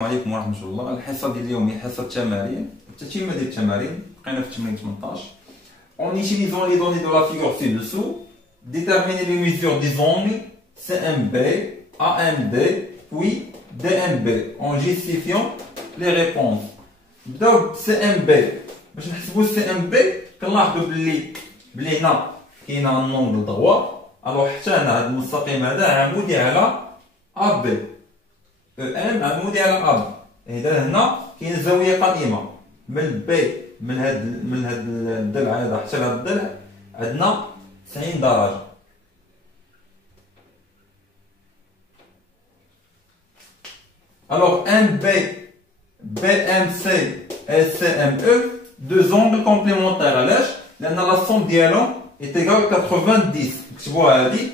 السلام عليكم ورحمة الله. الحصة ديال اليوم هي حصة تمارين، التتمة ديال التمارين. بقينا في التمرين 18. En utilisant les données de la figure ci-dessous, déterminer les mesures des angles CMB, AMD, puis DMB en justifiant les réponses. نبداو ب CMB. باش نحسبو CMB كنلاحظو بلي هنا كاينه النونغل دغوا، الوغ حتى هنا هاد المستقيم هذا عمودي على AB. ام عمودي على اب، اذا هنا كاين زاويه قائمه من بي من هاد الضلع هذا حتى لهاد الضلع عندنا 90 درجه. الوغ ام بي بي ام سي اس ام او دو زونغل كومبليمونتير. علاش؟ لان لا سوم ديالهم est égal 90. نكتبوها هادي.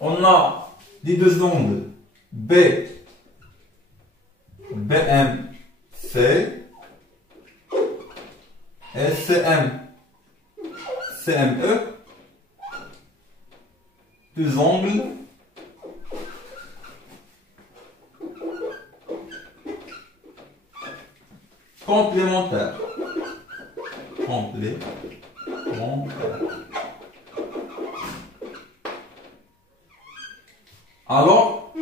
on a les deux angles B BMC SCM CME, deux angles complémentaires. Alors,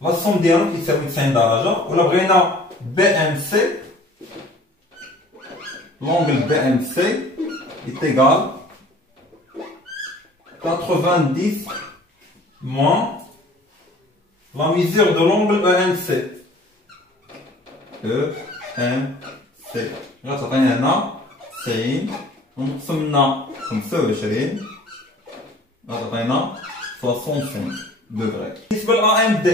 la somme ديالهم كيساوي 90 درجة. ولا بغينا BMC, l'angle BMC est égal 90 moins la mesure de l'angle EMC. EMC غتعطينا هنا 90 ونقسم لنا 25 غتعطينا 65 دوغري. بالنسبة ل AMD،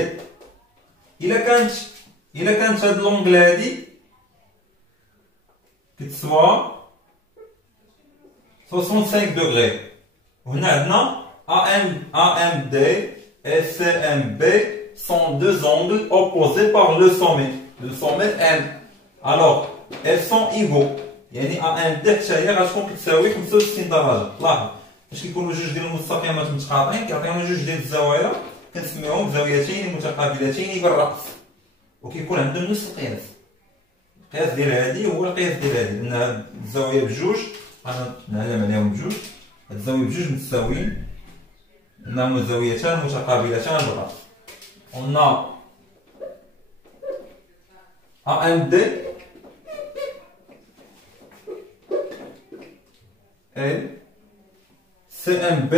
إلا كانت هاد لونغل هادي كتسوى 65 دوغري، وهنا عندنا AMD et CMB sont deux angles opposés par le sommet M. Alors elles sont égaux، يعني AMD حتى هي غتكون كتساوي 65 درجة. لاحظ فاش كيكونوا جوج ديال المستقيمات متقاطعين كيعطيونا جوج ديال الزوايا كنسميوهم زاويتين متقابلتين بالرأس، وكيكون عندهم نفس القياس. القياس ديال هادي هو القياس ديال هادي، لأن هاد الزاوية بجوج أنا نعلم عليهم بجوج، هاد الزاوية بجوج متساويين لأنهما زاويتان متقابلتان بالرأس. On a AMD et CMB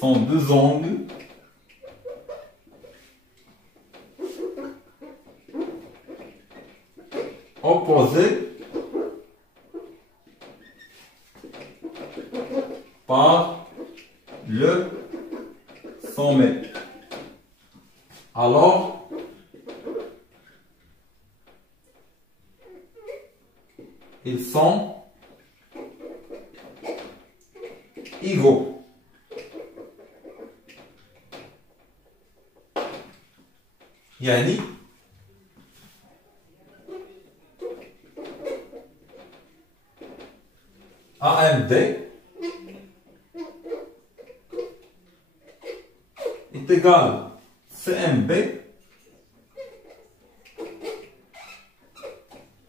sont deux angles opposés par le sommet. Alors ils sont égaux. يعني AMD est égal CMB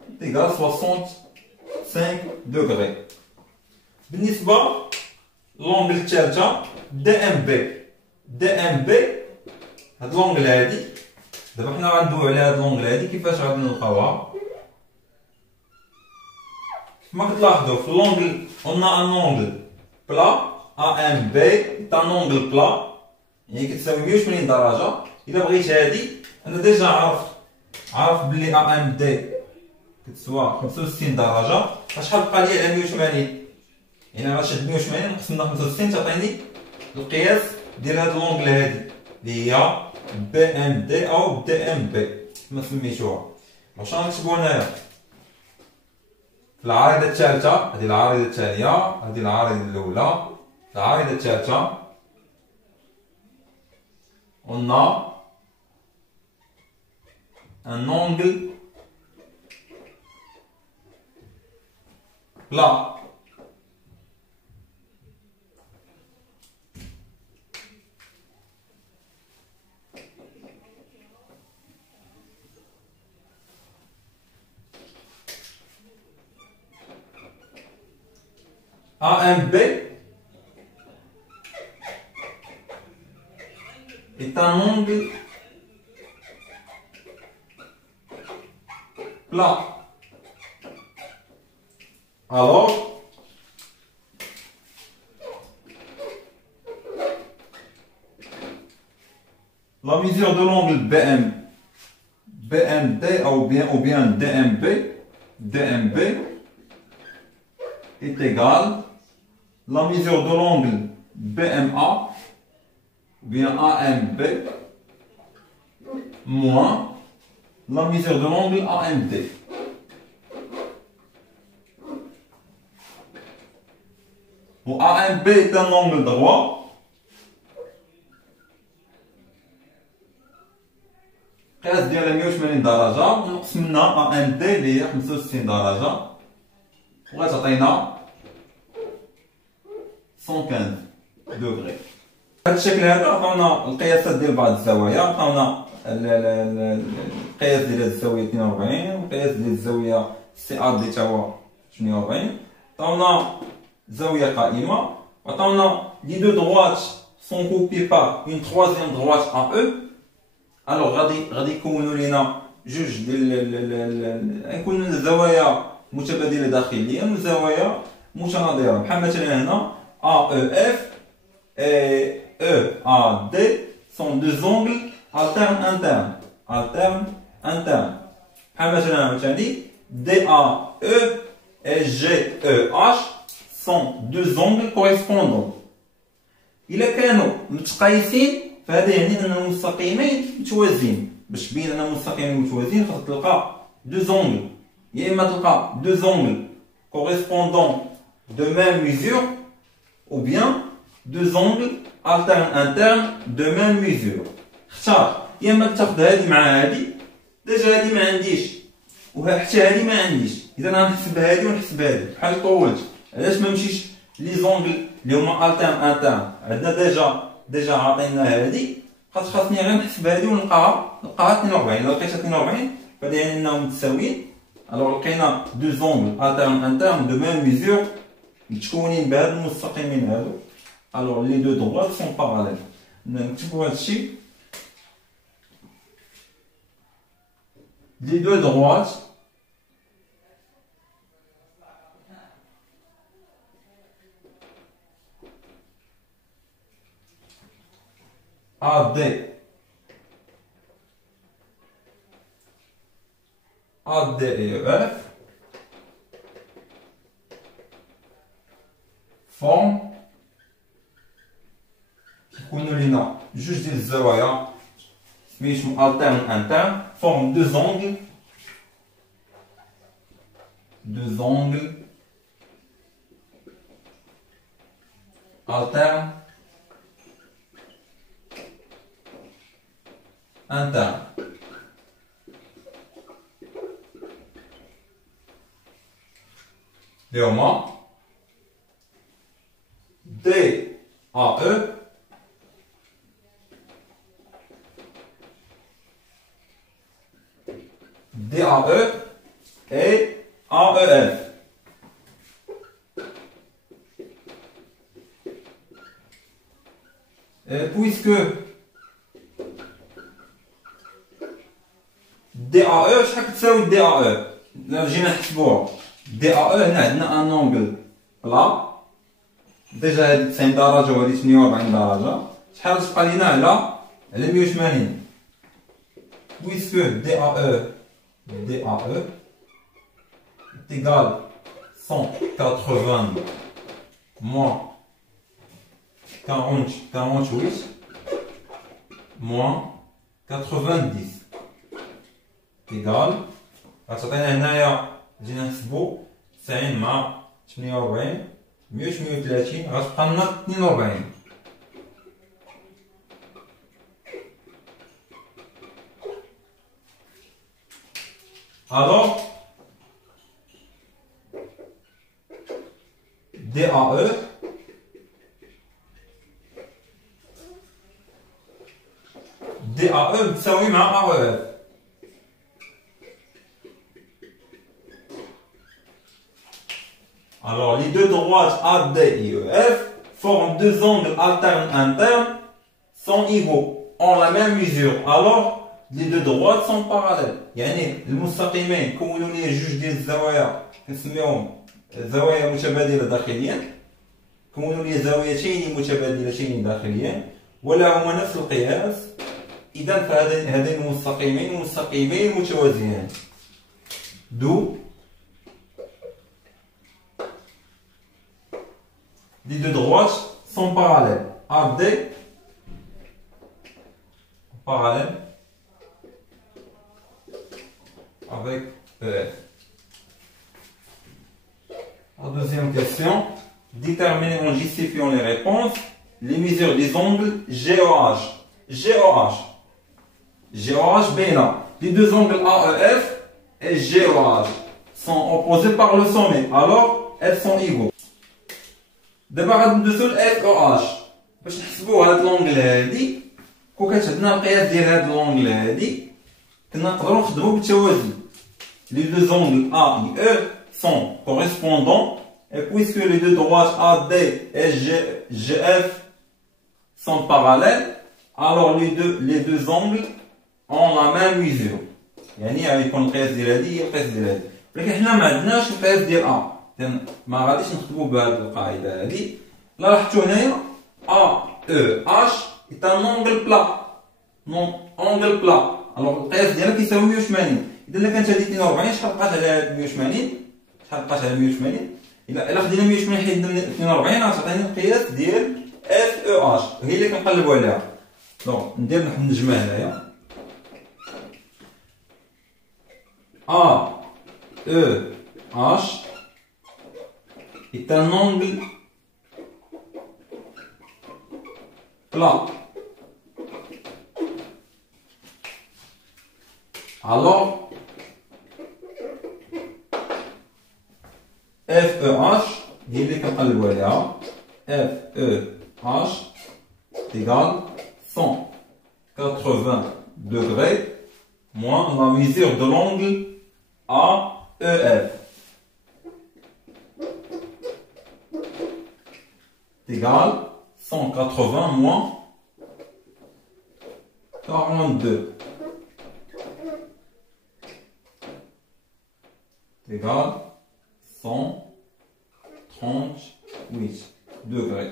est égal 65 degrés. بالنسبة لونغل الثالثة DMB هاد لونغل هادي، دابا حنا غندويو على هاد لونغل هادي كيفاش غادي نلقاوها. كما كتلاحظوا في لونغل قلنا ان اونغل بلا AMB est un angle plat، يعني كتساوي 180 درجة. إلا بغيت هادي أنا ديجا عارف بلي AMD كتسوى 65 درجة، فشحال بقى لي على 180؟ يعني غنشد 180 نقسم لنا 65 تعطيني القياس ديال هاد لونغل هادي اللي هي BMD أو DMB كما سميتوها. واش غنكتبو هنايا في العارضة الثالثة؟ هذه العارضة الثانية، هذه العارضة الأولى. العارضة الثالثة on a un angle plat. AMB est un angle plat. Alors, la mesure de l'angle BMD ou bien DMB est égale la mesure de l'angle BMA ou bien AMB moins la mesure de l'angle AMD. Bon, AMB est un angle droit. قياس ديالها 180 درجة ونقص منها AMD اللي هي 65 درجة وغتعطينا 115 دوغري. بهذا الشكل هذا عطاونا القياسات ديال بعض الزوايا، عطاونا القياس ديال هذه الزاوية 42 والقياس ديال الزاوية سي ا اللي تا هو 48. عطاونا زاوية قائمة، عطاونا لي دو droites sont coupées par une troisième droite à E. Alors غادي يكونوا لينا جوج ديال يكونوا الزوايا متبادلة داخليا وزوايا متناظرة، بحال مثلا هنا AEF et EAD sont deux angles alternes internes. بحال مثلا عاوتاني DAE et GEH sont deux angles correspondants. إلا كانوا متقايسين فهذا يعني أن المستقيمين متوازيين. باش تبين أن المستقيمين متوازيين خاصك تلقى deux angles، يا إما تلقى deux angles correspondants de même mesure ou bien deux angles alternes internes de même mesure. اختار، يا إما تاخذ هذه مع هذه، ديجا هذه ما عنديش وحتى هذه ما عنديش، إذا غنحسب هذه ونحسب هذه بحال طولت. علاش ما نمشيش لي زونغل اللي هما التيرن انترن؟ عندنا ديجا عاطينا هذه، خاصني غير نحسب هذه ونلقاها 42. الا لقيتها 42 فهذا يعني انهم متساويين. الوغ لقينا دو زونغل التيرن انترن دو ميم ميزور متكونين بهاد المستقيمين هادو. الوغ لي دو دروات سون باراليل. نكتبو هادشي، لي دو دروات AD et EF forment كيكونوا لينا جوج ديال الزوايا سميتهم alterne interne forment deux angles alternes interne. Néanmoins, DAE et AEF. Et puisque DAE شحال كتساوي DAE؟ إلا جينا نحسبوها DAE هنا عندنا ان اونغل بلا، ديجا هادي 90 درجة وهادي 48 درجة، شحال تبقى لينا على 180. puisque DAE est égal 180 moins 48 moins 90 égal، غتعطينا هنايا جينا نحسبو 90 مع 48 138 غتبقى لنا 42. Alors DAE بتساوي مع AEF. Alors, les deux droites AD et EF forment deux angles alternes internes sont égaux, ont la même mesure. Alors, les deux droites sont parallèles. يعني المستقيمين كونوا لي جوج ديال الزوايا كنسميوهم زوايا متبادلة داخليا، كونوا لي زاويتين متبادلتين داخليا ولا هما نفس القياس، إذا فهذين المستقيمين مستقيمين متوازيان. دو les deux droites sont parallèles. AD parallèle avec EF. La deuxième question, déterminez en justifiant les réponses les mesures des angles GOH. GOH بين les deux angles AEF et GOH sont opposés par le sommet, alors elles sont égaux. دابا غندوزو ل FOH باش نحسبوا هاد لونغل هادي. كون كتعطينا القياس ديال هاد لونغل هادي كنا نقدروا نخدموا بالتوازي. Les deux angles A et E sont correspondants et puisque les deux droites AD et GF sont parallèles, alors les deux angles ont la même mesure. يعني غيكون القياس ديال هادي هي القياس ديال هادي، ولكن حنا ما عندناش القياس ديال A. ما غاديش نخدموا بهذه القاعده هذه. لا لاحظتوا هنايا AEH est un angle plat. angle plat. alors القياس ديالها كيساوي 180. اذا الا كانت هذه 42 شحال بقات على 180؟ شحال بقات على 180؟ الا خدينا 180 حيدنا 42 غتعطينا القياس ديال FEH هي اللي كنقلبوا عليها. دونك ندير نجمع هنايا AEH est un angle plat. Alors, FEH, FEH égale 180 degrés moins la mesure de l'angle AEF. Égale 180 moins 42 égale 138 degrés.